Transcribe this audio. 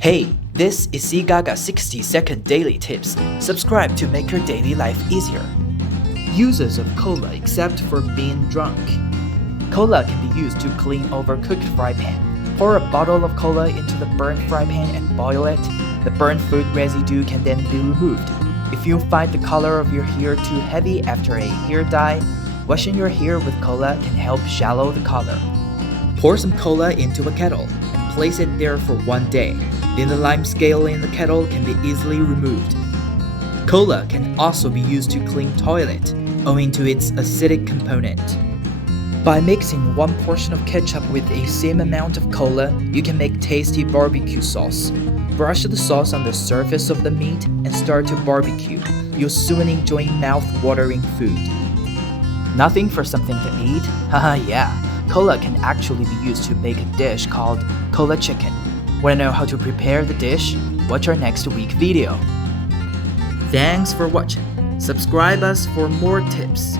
Hey, this is Cgaga 60-second daily tips. Subscribe to make your daily life easier. Uses of cola except for being drunk. Cola can be used to clean overcooked fry pan. Pour a bottle of cola into the burnt fry pan and boil it. The burnt food residue can then be removed. If you find the color of your hair too heavy after a hair dye, washing your hair with cola can help shallow the color. Pour some cola into a kettle and place it there for 1 day. Then the lime scale in the kettle can be easily removed. Cola can also be used to clean toilet, owing to its acidic component. By mixing 1 portion of ketchup with a same amount of cola, you can make tasty barbecue sauce. Brush the sauce on the surface of the meat and start to barbecue. You'll soon enjoy mouth-watering food. Nothing for something to eat? Haha, yeah. Cola can actually be used to make a dish called cola chicken. Want to know how to prepare the dish? Watch our next week video. Thanks for watching. Subscribe us for more tips.